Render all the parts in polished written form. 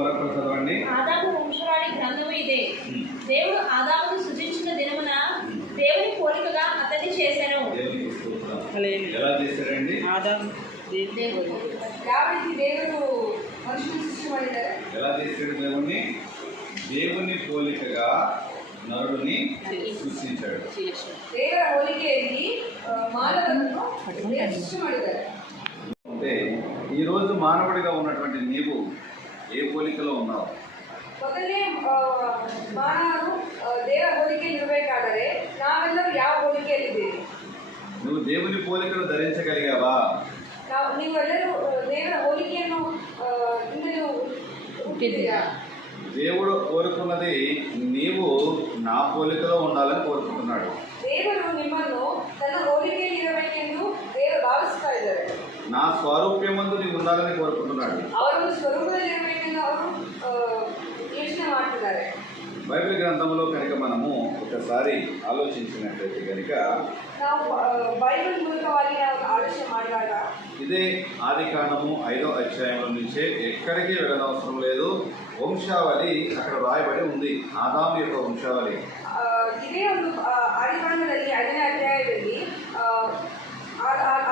మరొకరు చదవండి. ఆదాము వంశవాళి గ్రంథము ఇదే. దేవుడు ఆదామును సృజించిన దినమున దేవుని పోలికగా అతన్ని చేశాను. ఎలా చేశారండి? ఎలా చేశాడు? దేవుని పోలికగా నరుడిని సృష్టించాడు. అంటే ఈరోజు మానవుడిగా ఉన్నటువంటి నీవు ఏ పోలికలో ఉన్నావు? ಮೊದಲೇ ಮಾನವನು ದೇವರ ಹೋಲಿಕೆಯಲ್ಲಿ ಇರಬೇಕಾದರೆ ನಾವೆಲ್ಲರೂ ಯಾವ ಹೋಲಿಕೆಯಲ್ಲಿದ್ದೀವಿ? నువ్వు దేవుని పోలికను ధరించగలిగావా? ನೀವೆಲ್ಲರೂ ದೇವರ ಹೋಲಿಕೆಯನ್ನು ಇಂದು ಹುಟ್ಟಿದ್ದೀರಾ? దేవుడు కోరుకున్నది నీవు నా పోలికలో ఉండాలని కోరుకుంటున్నాడు. ದೇವರು ನಿಮ್ಮನ್ನು ತನ್ನ ಹೋಲಿಕೆಯಲ್ಲಿ ಇರಬೇಕೆಂದು ದೇವರು ಭಾವಿಸ್ತಾ ಇದ್ದಾರೆ. నా స్వరూప్యమందు నీవు ఉండాలని కోరుకుంటున్నాడు. ಅವರ ಸ್ವರೂಪದಲ್ಲಿ ಇರಬೇಕೆಂದು ಅವರು ಯೋಚನೆ ಮಾಡ್ತಿದ್ದಾರೆ. బైబిల్ గ్రంథంలో కనుక మనము ఒకసారి ఆలోచించినట్లయితే కనుక ನಾವು బైబిల్ ಮೂಲಕವಾಗಿ ನಾವು ಆಲೋಚನೆ ಮಾಡಿದಾಗ ఇదే ఆదికాండము 5వ అధ్యాయంలో నుంచే ఎక్కడికి వెళ్ళనవసరం లేదు. వంశావళి అక్కడ రాయబడి ఉంది. ఆదాము యొక్క వంశావళి. ಇದೇ ಒಂದು ಆದಿಕಾಂಡದಲ್ಲಿ 5ನೇ ಅಧ್ಯಾಯದಲ್ಲಿ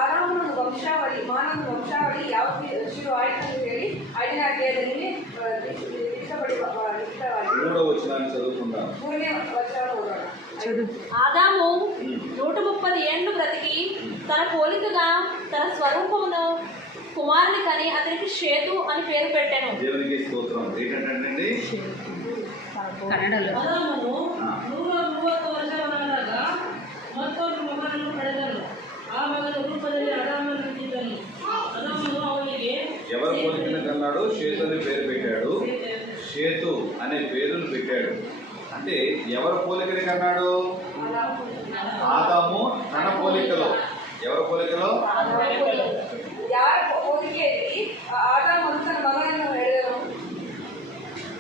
ಆದಾಮನ ವಂಶಾವಳಿ, ಮಾನವನ ವಂಶಾವಳಿ ಯಾವ ಶುರು ಆಯಿತು ಅಂತ ಹೇಳಿ 5ನೇ ಅಧ್ಯಾಯದಲ್ಲಿ మూడవ వచనాన్ని చదువుకుందాం. ఆదాము 130 ఏండ్లు బ్రతికి తన పోలికగా తన స్వరూపమును కుమారుని కని అతనికి షేతు అని పేరు పెట్టాను. దేవునికి స్తోత్రం. ఏంటంటే కన్నడలో ఎవరు పోలికను కన్నాడు? షేతు అని పేరు పెట్టాడు. షేతు అనే పేరును పెట్టాడు. అంటే ఎవరు పోలికని కన్నాడు? ఆదాము తన పోలికలో. ఎవరి పోలికలో?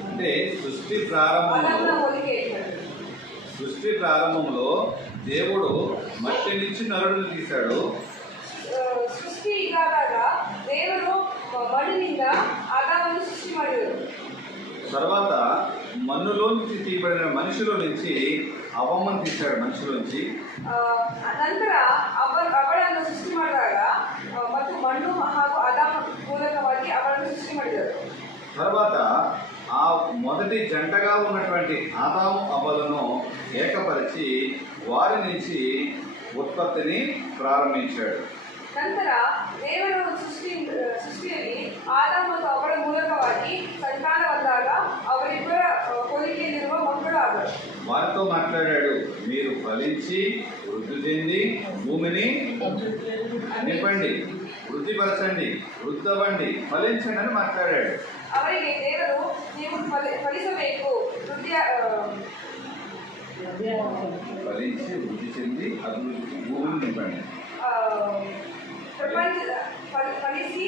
అంటే సృష్టి ప్రారంభంలో దేవుడు మట్టి నుంచి నరుడిని తీశాడు. సృష్టి ఇదాದಾಗ ದೇವರು ಮಣ್ಣಿನಿಂದ ಆದಾಮನ್ನು ಸೃಷ್ಟಿ ಮಾಡಿದರು. తర్వాత మన్నులో నుంచి తీయబడిన మనిషిలో నుంచి అవమ్మను తీశాడు. మనిషిలోంచి ನಂತರ ಅವಳನ್ನು ಸೃಷ್ಟಿ ಮಾಡಿದಾಗ ಮತ್ತು ಮಣ್ಣು ಹಾಗೂ ಆದಾಮ ಮೂಲಕವಾಗಿ ಅವಳನ್ನು ಸೃಷ್ಟಿ ಮಾಡಿದರು. తర్వాత ఆ మొదటి జంటగా ఉన్నటువంటి ఆదాము అవ్వలను ఏకపరిచి వారి నుంచి ఉత్పత్తిని ప్రారంభించాడు. ನಂತರ ದೇವರ ಸೃಷ್ಟಿಯಲ್ಲಿ ಆದಾಮ ಮತ್ತು ಅವಳ ಮೂಲಕವಾಗಿ ಸಂತಾನ ಬಂದಾಗ ಅವರಿಬ್ಬರ ಹೋಲಿಕೆಯಲ್ಲಿರುವ ಮಕ್ಕಳು ಆದರು. వారితో మాట్లాడాడు, మీరు ఫలించి వృద్ధి చెంది భూమిని నింపండి, వృద్ధిపరచండి, వృద్ధవండి, ఫలించండి అని మాట్లాడాడు. ಅವರಿಗೆ ದೇವರು ನೀವು ಫಲಿಸಬೇಕು, ఫలించి వృద్ధి చెంది అభివృద్ధి భూమిని నింపండి, ಪ್ರಪಂಚದ ಫಲಿಸಿ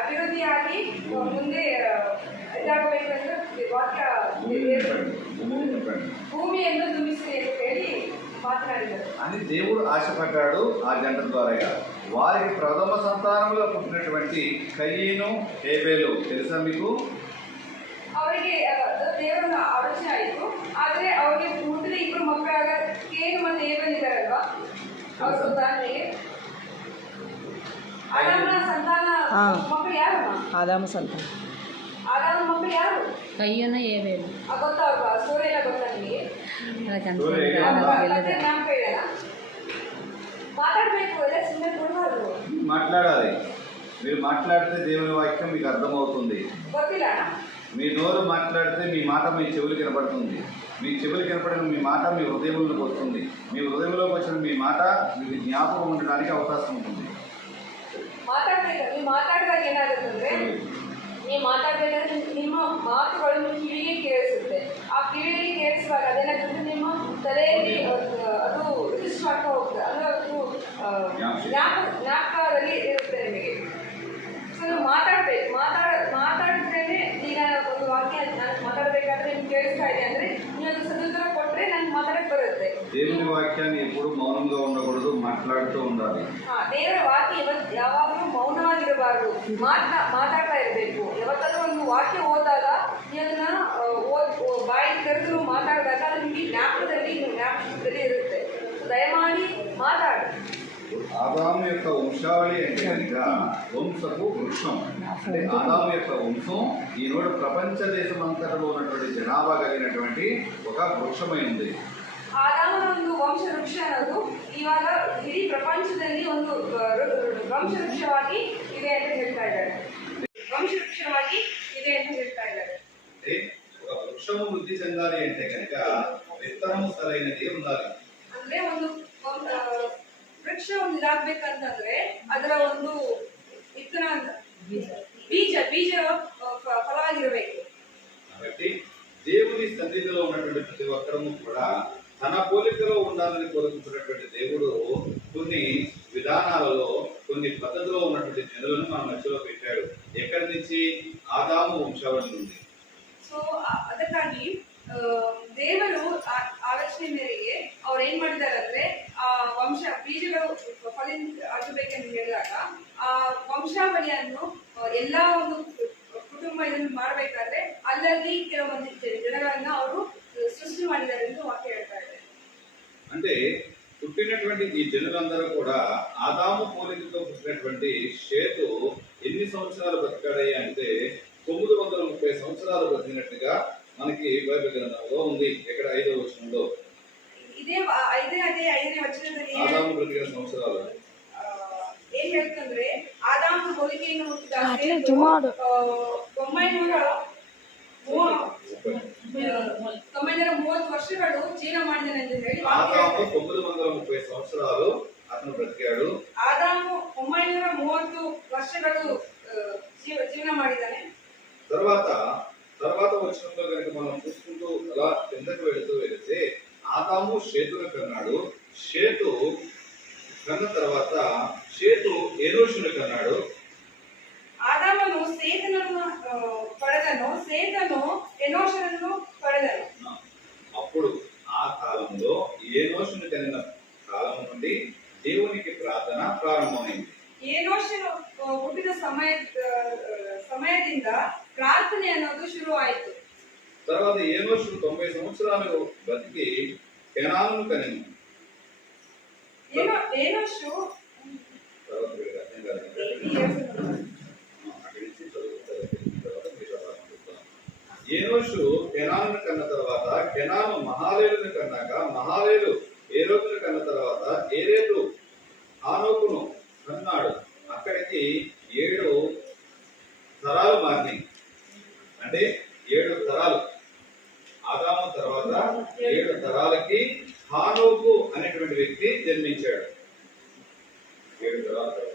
ಅಭಿವೃದ್ಧಿಯಾಗಿ ಮುಂದೆ ಇದಾಗಬೇಕು ಎಂದು ವಾಕ್ಯ ಭೂಮಿಯನ್ನು ತುಂಬಿಸಿ ಎಂದು ಹೇಳಿ మాట్లాడారు అని దేవుడు ఆశపడ్డాడు. ఆ జంట ద్వారా వారికి ప్రథమ సంతానంలో పుట్టినటువంటి కయ్యను హేబేలు తెలుసా మీకు? ಅವರಿಗೆ ದೇವರನ್ನ ಆಲೋಚನೆ ಆಯಿತು. ಆದರೆ ಅವರಿಗೆ ಹುಟ್ಟಿದ ಇಬ್ಬರು ಮಕ್ಕಳಾಗ ಕೇನು ಮತ್ತು ಹೇಬೆಲ್ ಇದ್ದಾರಲ್ವಾ, ಅವ್ರ ಸಂತಾನಗಳಿಗೆ ಆದಾಮನ ಸಂತಾನ ಮಕ್ಕಳು ಯಾರಮ್ಮ? ಆದಾಮ ಸಂತಾನ. ಆದಾಮನ ಮಕ್ಕಳು ಯಾರು? ಕಯ್ಯನ ಹೇಬೆಲು. ಗೊತ್ತಲ್ವಾ? ಸ್ಟೋರಿ ಎಲ್ಲ ಗೊತ್ತಾ ನಿಮಗೆ? మాట్లాడಬೇಕು, ఎలా చిన్న కొడవారు మాట్లాడాలి. మీరు మాట్లాడితే దేవుని వాక్యం మీకు అర్థమవుతుంది. మీ నోరు మాట్లాడితే మీ మాట మీ చెవులు కనపడుతుంది. మీ చెవులు కనపడిన మీ మాట మీ హృదయంలోకి వస్తుంది. మీ హృదయంలోకి వచ్చిన మీ మాట మీకు జ్ఞాపకం ఉండడానికి అవకాశం ఉంటుంది. ಮಾತಾಡಿದಾಗ ಏನಾಗುತ್ತಂದ್ರೆ, ನೀವು ಮಾತಾಡಬೇಕಾದ್ರೆ ನಿಮ್ಮ ಮಾತುಗಳು ಕಿವಿಗೆ ಕೇಳಿಸುತ್ತೆ. ಆ ಕಿವಿಗೆ ಕೇಳಿಸುವಾಗ ಅದೇನಾಗುತ್ತೆ, ನಿಮ್ಮ ತಲೆಯಲ್ಲಿ ಅದು ರಿಜಿಸ್ಟರ್ ಆಗ್ತಾ ಹೋಗ್ತದೆ. ಅಂದರೆ ಅದು ಜ್ಞಾಪಕದಲ್ಲಿ ಇರುತ್ತೆ ನಿಮಗೆ. ಸೊ ನೀವು ಮಾತಾಡಬೇಕು. ಮಾತಾಡಿದ್ರೇ ಈಗ ಒಂದು ವಾಕ್ಯ ನಾನು ಮಾತಾಡಬೇಕಾದ್ರೆ ನಿಮ್ಗೆ ಕೇಳಿಸ್ತಾ ಇದೆ ಅಂದರೆ ನೀವು ಅದು ಸದುತ್ತರ ಕೊಟ್ಟರೆ ನನಗೆ ಮಾತಾಡೋಕ್ಕೆ ಬರುತ್ತೆ. దేవుని వాక్యాన్ని ఎప్పుడు మౌనంగా ఉండకూడదు, మాట్లాడుతూ ఉండాలి. ದೇವರ ವಾಕ್ಯ ಯಾವಾಗಲೂ ಮೌನವಾಗಿರಬಾರ್ದು, ಮಾತಾಡ್ತಾ ಇರಬೇಕು. ಯಾವತ್ತಾದ್ರೂ ಒಂದು ವಾಕ್ಯ ಓದಾಗ ನೀವು ಅದನ್ನ ಬಾಯಿ ತೆರೆದು ಮಾತಾಡಿದಾಗ ಅದು ನಿಮಗೆ ಜ್ಞಾಪಕದಲ್ಲಿ ಇರುತ್ತೆ. ದಯಮಾಡಿ ಮಾತಾಡಿ. ఆదాము యొక్క వంశావళి అంటే కనుక వంశపు వృక్షం అంటే ఆదాము యొక్క వంశం ఈనాడు ప్రపంచ దేశం అంతటలో ఉన్నటువంటి జనాభా కలిగినటువంటి ఒక వృక్షమై ఉంది. ಆದಾಮನ ಒಂದು ವಂಶವೃಕ್ಷ ಅನ್ನೋದು ಇವಾಗ ಇಡೀ ಪ್ರಪಂಚದಲ್ಲಿ ಒಂದು ವಂಶವೃಕ್ಷವಾಗಿ ಇದೆ ಅಂತ ಹೇಳ್ತಾ ಇದ್ದಾರೆ. ವಂಶವೃಕ್ಷವಾಗಿ ಇದೆ ಅಂತ ಹೇಳ್ತಾ ಇದ್ದಾರೆ. అంటే ఒక వృక్షము వృద్ధి చెందాలి అంటే కనుక విత్తనము సరైనది ఉండాలి. ಅಂದ್ರೆ ಒಂದು ವೃಕ್ಷ ಒಂದು ಇದಾಗಬೇಕಂತಂದ್ರೆ ಅದರ ಒಂದು ವಿತ್ತನ ಬೀಜ ಫಲವಾಗಿರಬೇಕು. కాబట్టి దేవుని సన్నిధిలో ఉన్నటువంటి ప్రతి ఒక్కరము కూడా తన పోలికలో ఉండాలని కోరుకుంటున్నటువంటి దేవుడు కొన్ని విధానాలలో కొన్ని పద్ధతిలో ఉన్నటువంటి జనులను మన మధ్యలో పెట్టాడు. ఎక్కడి నుంచి? ఆదాము వంశావళి నుండి. ಸೊ ಅದಕ್ಕಾಗಿ ದೇವರು ಆಲೋಚನೆ ಮೇರೆಗೆ ಅವ್ರು ಏನ್ ಮಾಡಿದ್ದಾರೆ ಅಂದ್ರೆ ಆ ಬೀಜಗಳು ಆಗಬೇಕಂತ ಹೇಳಿದಾಗ ಆ ವಂಶಾವಳಿಯನ್ನು ಎಲ್ಲಾ ಒಂದು ಕುಟುಂಬ ಇದನ್ನು ಮಾಡಬೇಕಾದ್ರೆ ಅಲ್ಲಲ್ಲಿ ಕೆಲವೊಂದು ಜನಗಳನ್ನ ಅವರು ಸೃಷ್ಟಿ ಮಾಡಿದ್ದಾರೆ ಎಂದು ವಾಕ್ಯ ಹೇಳ್ತಾ ಇದೆ. అంటే పుట్టినటువంటి ఈ జనులందరూ కూడా ఆదాము పోలికతో పుట్టినటువంటి షేతు ఎన్ని సంవత్సరాలు బతికాడయ్యా అంటే 930 సంవత్సరాలు బతికినట్టుగా మనకి బైబిల్ గ్రంథంలో ఉంది. ఇక్కడ 5వ వచనంలో ಇದೇ ಐದನೇ ವಚನದಲ್ಲಿ ಆದಾಮು ಬ್ರತಿಕಿದ ಸಂವತ್ಸರಾలు ಏನ್ ಹೇಳ್ತಂದ್ರೆ ಆದಾಮನ ಹೋಲಿಕೆಯನ್ನು ಹುಟ್ಟಿದಾಗ 930 ವರ್ಷಗಳು ಜೀವನ ಮಾಡಿದಾನೆ ಅಂತ ಹೇಳಿ ఆదాము 930 సంవత్సరాలు అతను బ్రతికాడు. ಆದಾಮು 930 ವರ್ಷಗಳು ಜೀವನ ಮಾಡಿದಾನೆ. తర్వాత వచనంలో కనుక మనం చూసుకుంటూ అలా కిందకు వెళితే ఆదాము షేతును కన్నాడు. షేతు కన్న తర్వాత షేతు ఎనోషును కన్నాడు. ಆದಾಮನು ಸೇತನನ್ನು ಪಡೆದನು, ಸೇತನು ಎನೋಷನನ್ನು ಪಡೆದನು. అప్పుడు ఆ కాలంలో ఏనోషును కనిన కాలం నుండి దేవునికి ప్రార్థన ప్రారంభమైంది. ಏನೋಷನು ಹುಟ್ಟಿದ ಸಮಯದಿಂದ ಪ್ರಾರ್ಥನೆ ಅನ್ನೋದು ಶುರು ಆಯಿತು. తర్వాత ఏనోషు 90 సంవత్సరాలు బతికి కెనానును కనిను. ಏನೋಷು ఏనోషు కెనానును కన్న తర్వాత కెనాను మహాలేలును కన్నాక మహాలేలు ఏరోదును కన్న తర్వాత ఏరేదు హానోకును కన్నాడు. అక్కడికి 7 తరాలు మారినాయి. అంటే 7 తరాలు. ఆదాము తర్వాత 7 తరాలకి హానోకు అనేటువంటి వ్యక్తి జన్మించాడు. 7 తరాల తర్వాత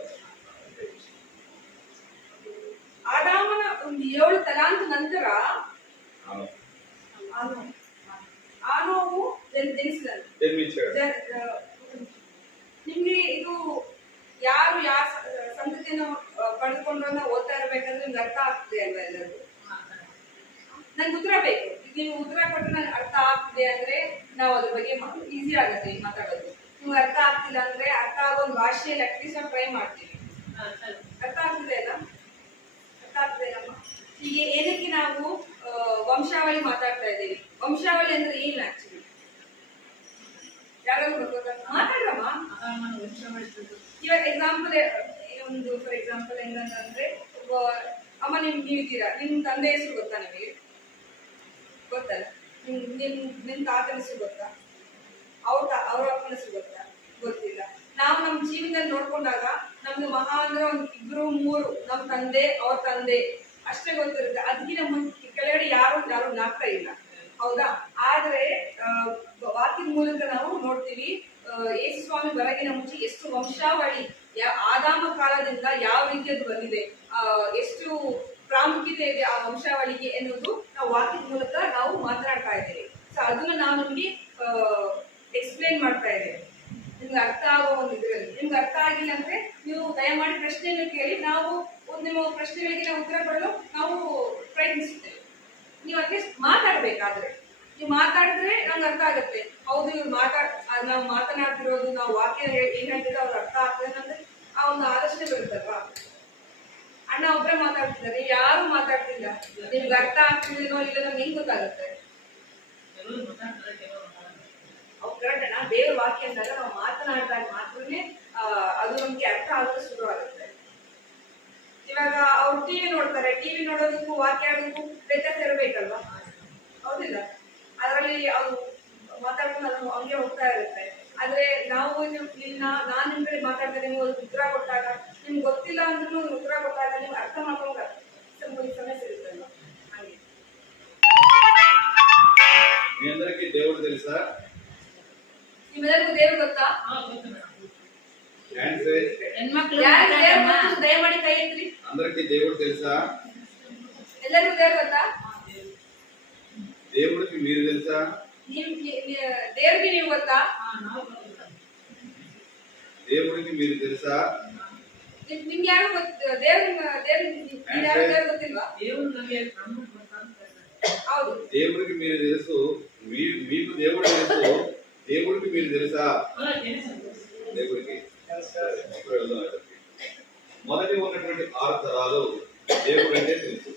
ಆದಾಮನ ಒಂದು 7 ತಲಾಂತ ನಂತರ ಆನೋವು ಜನ್ಮಿಂಚಾడు. ನಿಮ್ಗೆ ಇದು ಯಾರು ಯಾರ ಸಂತತಿಯನ್ನು ಪಡೆದುಕೊಂಡು ಓದ್ತಾ ಇರ್ಬೇಕಂದ್ರೆ ನಿಮ್ಗೆ ಅರ್ಥ ಆಗ್ತದೆ ಅಲ್ವಾ? ಎಲ್ಲರೂ ನನ್ಗೆ ಉತ್ತರ ಬೇಕು. ನೀವು ಉತ್ತರ ಕೊಟ್ಟು ನನ್ಗೆ ಅರ್ಥ ಆಗ್ತಿದೆ ಅಂದ್ರೆ ನಾವು ಅದ್ರ ಬಗ್ಗೆ ಈಸಿ ಆಗುತ್ತೆ ಮಾತಾಡೋದು. ನಿಮ್ಗೆ ಅರ್ಥ ಆಗ್ತಿಲ್ಲ ಅಂದ್ರೆ ಅರ್ಥ ಆಗೋ ಒಂದು ಭಾಷೆಯಲ್ಲಿ ಅಟ್ಲೀಸ್ಟ್ ನಾವು ಟ್ರೈ ಮಾಡ್ತೀವಿ. ಅರ್ಥ ಆಗ್ತಿದೆ ಅಲ್ಲ? ಅರ್ಥ ಆಗ್ತದೆ ನಮ್ಮ ಈಗ ಏನಕ್ಕೆ ನಾವು ವಂಶಾವಳಿ ಮಾತಾಡ್ತಾ ಇದ್ದೀವಿ? ವಂಶಾವಳಿ ಅಂದ್ರೆ ಏನು ಆಕ್ಚುಲಿ? ಯಾರಾದ್ರೂ ಗೊತ್ತಾ? ಮಾತಾಡ್ರಮ್ಮ. ಇವಾಗ ಎಕ್ಸಾಂಪಲ್ ಒಂದು ಫಾರ್ ಎಕ್ಸಾಂಪಲ್ ಹೆಂಗಂದ್ರೆ ಅಮ್ಮ ನೀವಿದ್ದೀರಾ, ನಿಮ್ ತಂದೆ ಹೆಸರು ಗೊತ್ತಾ ನಿಮಗೆ? ಗೊತ್ತಲ್ಲ? ನಿಮ್ ತಾತನ ಹೆಸರು ಗೊತ್ತಾ? ಅವ್ರ ಅಪ್ಪನ ಹೆಸರು ಗೊತ್ತಾ? ಗೊತ್ತಿಲ್ಲ. ನಾವು ನಮ್ಮ ಜೀವನದಲ್ಲಿ ನೋಡ್ಕೊಂಡಾಗ ನಮ್ದು ಮಹಾ ಅಂದ್ರೆ ಒಂದ್ 2 3 ನಮ್ ತಂದೆ ಅವ್ರ ತಂದೆ ಅಷ್ಟೇ ಗೊತ್ತಿರುತ್ತೆ. ಅದಕ್ಕೆ ನಮ್ಮ ಕೆಳಗಡೆ ಯಾರು ನಾಗ್ತಾ ಇಲ್ಲ, ಹೌದಾ? ಆದ್ರೆ ವಾಕ್ಯದ ಮೂಲಕ ನಾವು ನೋಡ್ತೀವಿ ಯೇಸು ಸ್ವಾಮಿ ಬರಗಿನ ಮುಂಚೆ ಎಷ್ಟು ವಂಶಾವಳಿ ಆದಾಮ ಕಾಲದಿಂದ ಯಾವ ರೀತಿಯದು ಬಂದಿದೆ, ಎಷ್ಟು ಪ್ರಾಮುಖ್ಯತೆ ಇದೆ ಆ ವಂಶಾವಳಿಗೆ ಎನ್ನುವುದು ನಾವು ವಾಕ್ಯದ ಮೂಲಕ ನಾವು ಮಾತನಾಡ್ತಾ ಇದ್ದೇವೆ. ಸೊ ಅದನ್ನು ನಾವು ನಿಮ್ಗೆ ಎಕ್ಸ್ಪ್ಲೇನ್ ಮಾಡ್ತಾ ಇದ್ದೇವೆ. ನಿಮ್ಗೆ ಅರ್ಥ ಆಗೋ ಒಂದು ಇದರಲ್ಲಿ. ನಿಮ್ಗೆ ಅರ್ಥ ಆಗಿಲ್ಲ ಅಂದ್ರೆ ನೀವು ದಯಮಾಡಿ ಪ್ರಶ್ನೆಯನ್ನು ಕೇಳಿ, ನಾವು ನಿಮ್ಮ ಪ್ರಶ್ನೆಗಳಿಗೆ ನಾವು ಉತ್ತರ ಕೊಡಲು ನಾವು ಪ್ರಯತ್ನಿಸುತ್ತೇವೆ. ನೀವು ಅಟ್ಲೀಸ್ಟ್ ಮಾತಾಡ್ಬೇಕಾದ್ರೆ ನೀವು ಮಾತಾಡಿದ್ರೆ ನಮ್ಗೆ ಅರ್ಥ ಆಗುತ್ತೆ. ಹೌದು ಇವ್ರು ನಾವು ಮಾತನಾಡ್ತಿರೋದು, ನಾವು ವಾಕ್ಯ ಏನ್ ಹೇಳ್ತಿದ್ರೆ ಅವ್ರು ಅರ್ಥ ಆಗ್ತದೆ ಅಂದ್ರೆ ಆ ಒಂದು ಆಲೋಚನೆ ಬರುತ್ತಲ್ವಾ. ಅಣ್ಣ ಒಬ್ಬರೇ ಮಾತಾಡ್ತಿದ್ದಾರೆ, ಯಾರು ಮಾತಾಡ್ತಿಲ್ಲ, ನಿಮ್ಗೆ ಅರ್ಥ ಆಗ್ತಿದೇನೋ ಇಲ್ಲ ನಮ್ಗೆ ಹೆಂಗ್ ಗೊತ್ತಾಗುತ್ತೆ? ಅವ್ರು ಕರೆಕ್ಟ್ ಅಣ್ಣ. ದೇವ್ರ ವಾಕ್ಯ ಅಂದಾಗ ನಾವು ಮಾತನಾಡಿದಾಗ ಮಾತ್ರನೇ ಅದು ನಮ್ಗೆ ಅರ್ಥ ಆಗೋದು ಶುರು ಆಗುತ್ತೆ. ಇವಾಗ ಅವ್ರು ಟಿವಿ ನೋಡ್ತಾರೆ, ಟಿವಿ ನೋಡೋದಕ್ಕೂ ವಾಕ್ಯ ಆಡೋದಕ್ಕೂ ವ್ಯತ್ಯಾಸ ಇರಬೇಕಲ್ವಾ? ಹೌದಿಲ್ಲ? ಅದರಲ್ಲಿ ಅದು ಮಾತಾಡ್ಕೊಂಡು ಅದು ಹಂಗೆ ಹೋಗ್ತಾ ಇರುತ್ತೆ. ಆದ್ರೆ ನಾವು ನಾನ್ ನಿಮ್ ಕಡೆ ಮಾತಾಡ್ತಾರೆ, ನೀವು ಉತ್ತರ ಕೊಟ್ಟಾಗ ನಿಮ್ಗೆ ಗೊತ್ತಿಲ್ಲ ಅಂದ್ರೂ ಉತ್ತರ ಕೊಟ್ಟಾಗ ನೀವು ಅರ್ಥ ಮಾಡ್ಕೊಂಡ್ರೆ ಸಮಸ್ಯೆ ಇರುತ್ತಲ್ವಾ? ಹಾಗೆ మీ అందరికీ దేవుడు తెలుసా? ನಿಮ್ಮೆಲ್ಲರಿಗೂ ದೇವ್ರು ಗೊತ್ತಾ? Hands raise. ಯಾರು ದೇವ್ರು ಗೊತ್ತು? ದಯಮಾಡಿ ಕೈ ಎತ್ತಿ. అందరికీ దేవుడు తెలుసా? ಎಲ್ಲರಿಗೂ ದೇವ್ರು ಗೊತ್ತಾ? దేవుడికి మీరు తెలుసా? ದೇವ್ರಿಗೆ ನೀವು ಗೊತ್ತಾ? దేవుడికి మీరు తెలుసా? ನಿಮ್ಗೆ ಯಾರು ಗೊತ್ತು? ದೇವ್ರು ಗೊತ್ತಿಲ್ವಾ? ಹೌದು. దేవుడికి మీరు తెలుసు, మీకు దేవుడు తెలుసు, దేవుడికి మీరు తెలుసా? దేవుడికి. మొదటి ఉన్నటువంటి 6 తరాలు దేవుడు అంటే తెలుసు.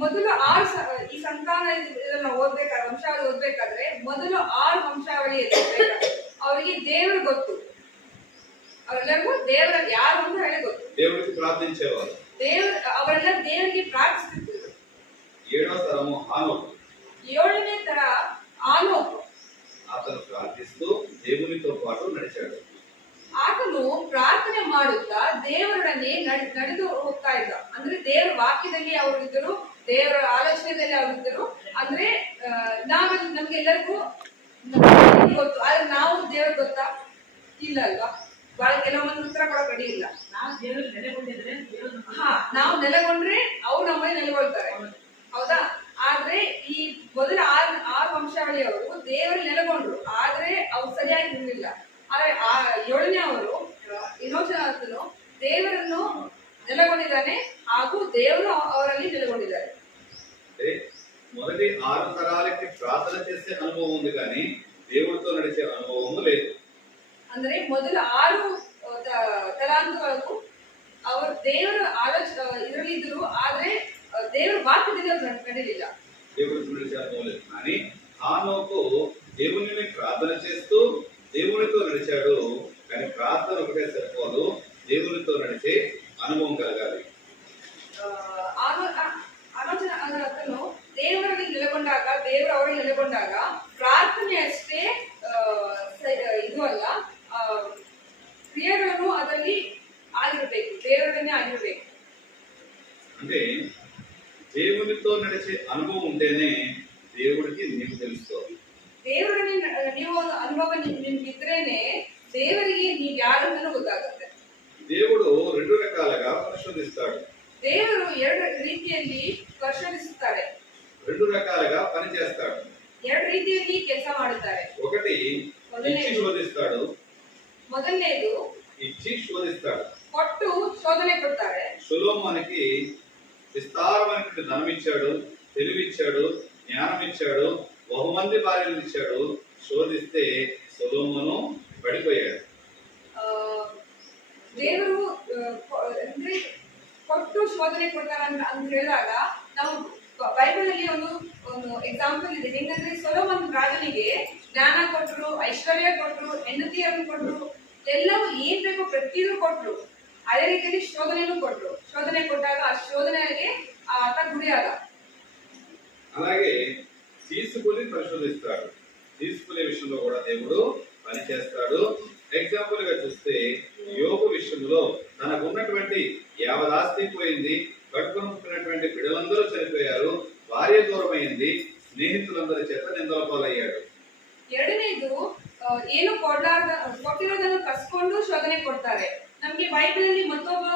ಮೊದಲು 6 ಈ ಸಂತಾನ ಇದನ್ನ ಓದ್ಬೇಕಾದ್ರೆ ವಂಶಾವಳಿ ಓದ್ಬೇಕಾದ್ರೆ ಮೊದಲು 6 ವಂಶಾವಳಿ ಅವರಿಗೆ ದೇವರು ಗೊತ್ತು. ಅವರೆಲ್ಲರಿಗೂ ದೇವರ ಯಾರು ಅಂತ ಹೇಳಿ ಗೊತ್ತು. దేవుడికి ప్రార్థించేవారు. ಅವರೆಲ್ಲ ದೇವರಿಗೆ ಪ್ರಾರ್ಥಿಸುತ್ತಿದ್ರು. 7వ తరము హానోకు. 7ನೇ ತರ ಆನೋಕು. అతను ప్రార్థిస్తూ దేవునితో పాటు నడిచాడు. ಆತನು ಪ್ರಾರ್ಥನೆ ಮಾಡುತ್ತಾ ದೇವರೊಡನೆ ನಡೆದು ಹೋಗ್ತಾ ಇದ್ದ. ಅಂದ್ರೆ ದೇವರ ವಾಕ್ಯದಲ್ಲಿ ಅವರು ಇದ್ದರು, ದೇವರ ಆಲೋಚನೆಯಲ್ಲಿ ಅವರು ಇದ್ದರು. ಅಂದ್ರೆ ನಮ್ಗೆಲ್ಲರಿಗೂ ಗೊತ್ತು, ಆದ್ರೆ ನಾವು ದೇವ್ರ ಗೊತ್ತಾ? ಇಲ್ಲ ಅಲ್ವಾ? ಬಹಳ ಕೆಲವೊಂದು ಉತ್ತರ ಕೊಡಕ್ ರೆಡಿ ಇಲ್ಲ. ನಾವು ನೆಲೆಗೊಂಡ್ರೆ ಅವ್ರು ನಮ್ಮಲ್ಲಿ ನೆಲೆಗೊಳ್ತಾರೆ, ಹೌದಾ? ಆದ್ರೆ ಈ ಮೊದಲ 6 ವಂಶಾವಳಿಯವರು ದೇವರು ನೆಲೆಗೊಂಡ್ರು, ಆದ್ರೆ ಅವ್ರು ಸರಿಯಾಗಿ ಇರಲಿಲ್ಲ. ಆದ್ರೆ 7ನೇ ಅವರು ಇನೋಷನು ದೇವರನ್ನು ನೆಲೆಗೊಂಡಿದ್ದಾನೆ, ಹಾಗೂ ದೇವರು ಅವರಲ್ಲಿ ನೆಲೆಗೊಂಡಿದ್ದಾರೆ. మొదటి 6 తరాలకి ప్రార్థన చేసే అనుభవం ఉంది కానీ దేవుడితో నడిచే అనుభవం లేదు. ಅಂದ್ರೆ ಮೊದಲ 6 ತಲಾಂತಗಳು ಅವರು ದೇವರ ಇದರಲ್ಲಿ ಇದ್ರು, ಆದ್ರೆ ದೇವರ ವಾಕ್ಯದಲ್ಲಿ ಅವರು ನಡೆಯಲಿಲ್ಲ. దేవుడితో నడిచే అనుభవం లేదు. కానీ హానోకు దేవునిని ప్రార్థన చేస్తూ దేవునితో నడిచాడు. కానీ ప్రార్థన ఒకటే సరిపోదు, దేవునితో నడిచే అనుభవం కలగాలి. ಆಲೋಚನೆ ಅತನು ದೇವರಲ್ಲಿ ನೆಲೆಗೊಂಡಾಗ, ದೇವರು ಅವರಲ್ಲಿ ನೆಲೆಗೊಂಡಾಗ ಪ್ರಾರ್ಥನೆ ಅಷ್ಟೇ ಇದು ಅಲ್ಲ, ಕ್ರಿಯೆಗಳನ್ನು ಅದರಲ್ಲಿ ಆಗಿರ್ಬೇಕು, ದೇವರನ್ನೇ ಆಗಿರ್ಬೇಕು. అంటే దేవునితో నడిచే అనుభవం ఉంటేనే దేవుడికి నీకు తెలుస్తుంది. ದೇವರನ್ನೇ ನೀವು ಅನುಭವ ನಿಮ್ಗಿದ್ರೇನೆ ದೇವರಿಗೆ ನೀವು ಯಾರಂತನೂ ಗೊತ್ತಾಗುತ್ತೆ. దేవుడు 2 రకాలుగా పరిశోధిస్తాడు. ದೇವರು 2 ರೀತಿಯಲ್ಲಿ ಪರಿಶೋಧಿಸುತ್ತಾರೆ, 2 రకాలుగా పని చేస్తాడు. 2 ರೀತಿಯಲ್ಲಿ ಕೆಲಸ ಮಾಡುತ್ತಾರೆ. ఒకటి ఇచ్చి శోధిస్తాడు, ಮೊದಲನೇದು ఇచ్చి శోధిస్తాడు. ಕೊಟ್ಟು ಶೋಧನೆ ಕೊಡ್ತಾರೆ. సొలొమోనుకి విస్తారమైనటువంటి ధనం ఇచ్చాడు, తెలివిచ్చాడు, జ్ఞానం ఇచ్చాడు, బహుమంది భార్యలు ఇచ్చాడు. శోధిస్తే సొలొమోను పడిపోయాడు. ದೇವರು ಅಂದ್ರೆ ಕೊಟ್ಟು ಶೋಧನೆ ಕೊಡ್ತಾರ ಅಂತ ಹೇಳಿದಾಗ ನಾವು ಬೈಬಲ್ ಅಲ್ಲಿ ಒಂದು ಎಕ್ಸಾಂಪಲ್ ಇದೆ. ಹೆಂಗಂದ್ರೆ ಸೊಲೊಮೋನ್ ರಾಜನಿಗೆ ಜ್ಞಾನ ಕೊಟ್ಟರು, ಐಶ್ವರ್ಯ ಕೊಟ್ಟರು, ಹೆಂಡತಿಯರನ್ನು ಕೊಟ್ಟರು, ಎಲ್ಲವೂ ಏನ್ ಬೇಕೋ ಪ್ರತಿಯೊಂದು ಕೊಟ್ಟರು. ಅದೇ ರೀತಿಯಲ್ಲಿ ಶೋಧನೆಯನ್ನು ಕೊಟ್ಟರು. ಶೋಧನೆ ಕೊಟ್ಟಾಗ ಆ ಶೋಧನೆಗೆ ಆತ ಗುರಿಯಾದ. అలాగే తీసుకుని పరిశోధిస్తాడు. తీసుకునే విషయంలో కూడా దేవుడు పని చేస్తాడు. ఎగ్జాంపుల్ గా చూస్తే యోబు విషయంలో తనకు ఉన్నటువంటి యావదాస్తి పోయింది, కట్టుకున్నటువంటి బిడ్డలందరూ చనిపోయారు, భార్య దూరమైంది, స్నేహితులందరి చేత నిందల పాలయ్యాడు. ಎರಡನೇದು ಏನು ಕೊಟ್ಟಿರೋದನ್ನು ಕಸ್ಕೊಂಡು ಶೋಧನೆ ಕೊಡ್ತಾರೆ. ನಮ್ಗೆ ಬೈಬಲ್ ಅಲ್ಲಿ ಮತ್ತೊಬ್ಬ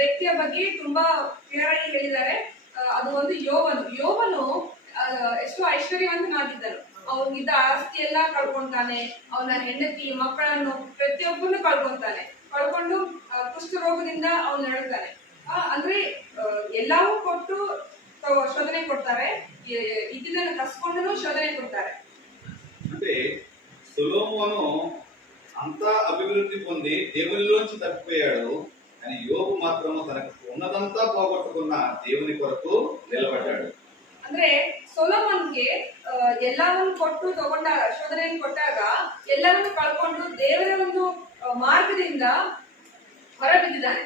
ವ್ಯಕ್ತಿಯ ಬಗ್ಗೆ ತುಂಬಾ ಕ್ಲಿಯರ್ ಆಗಿ ಹೇಳಿದ್ದಾರೆ. ಅದು ಒಂದು ಯೋಬನು ಎಷ್ಟು ಐಶ್ವರ್ಯವಂತನಾಗಿದ್ದನು. ಅವನಿಗಿದ್ದ ಆಸ್ತಿ ಎಲ್ಲ ಕಳ್ಕೊಂತಾನೆ, ಅವನ ಹೆಂಡತಿ ಮಕ್ಕಳನ್ನು ಪ್ರತಿಯೊಬ್ಬನು ಕಳ್ಕೊಂಡು ಕುಷ್ಠರೋಗದಿಂದ ಅವನು ನಡುತ್ತಾನೆ. ಅಂದ್ರೆ ಎಲ್ಲವೂ ಕೊಟ್ಟು ಶೋಧನೆ ಕೊಡ್ತಾರೆ. ಇದನ್ನು ಕಸ್ಕೊಂಡು ಶೋಧನೆ ಕೊಡ್ತಾರೆ. అంటే సొలొమోను అంతా అభివృద్ధి పొంది దేవునిలోంచి తప్పిపోయాడు, కానీ యోబు మాత్రము తనకు ఉన్నదంతా పోగొట్టుకున్న దేవుని కొరకు నిలబడ్డాడు. ಅಂದ್ರೆ ಸೊಲೊಮೋನ್ಗೆ ಎಲ್ಲವನ್ನು ಕೊಟ್ಟು ತಗೊಂಡಾಗ, ಶೋಧನೆಯನ್ನು ಕೊಟ್ಟಾಗ ಎಲ್ಲವನ್ನು ಕಳ್ಕೊಂಡು ದೇವರ ಒಂದು ಮಾರ್ಗದಿಂದ ಹೊರಬಿದ್ದಿದ್ದಾನೆ,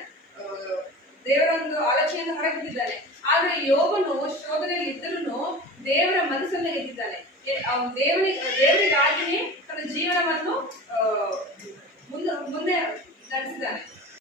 ದೇವರ ಒಂದು ಆಲೋಚನೆಯಿಂದ ಹೊರಬಿದ್ದಿದ್ದಾನೆ. ಆದ್ರೆ ಯೋಬನು ಶೋಧನೆಯಲ್ಲಿ ಇದ್ದರೂ ದೇವರ ಮನಸ್ಸನ್ನ ಗೆದ್ದಿದ್ದಾನೆ. ದೇವರಿಗಾಗಿಯೇ ತನ್ನ ಜೀವನವನ್ನು ಮುಂದೆ ನಡೆಸಿದ್ದಾನೆ.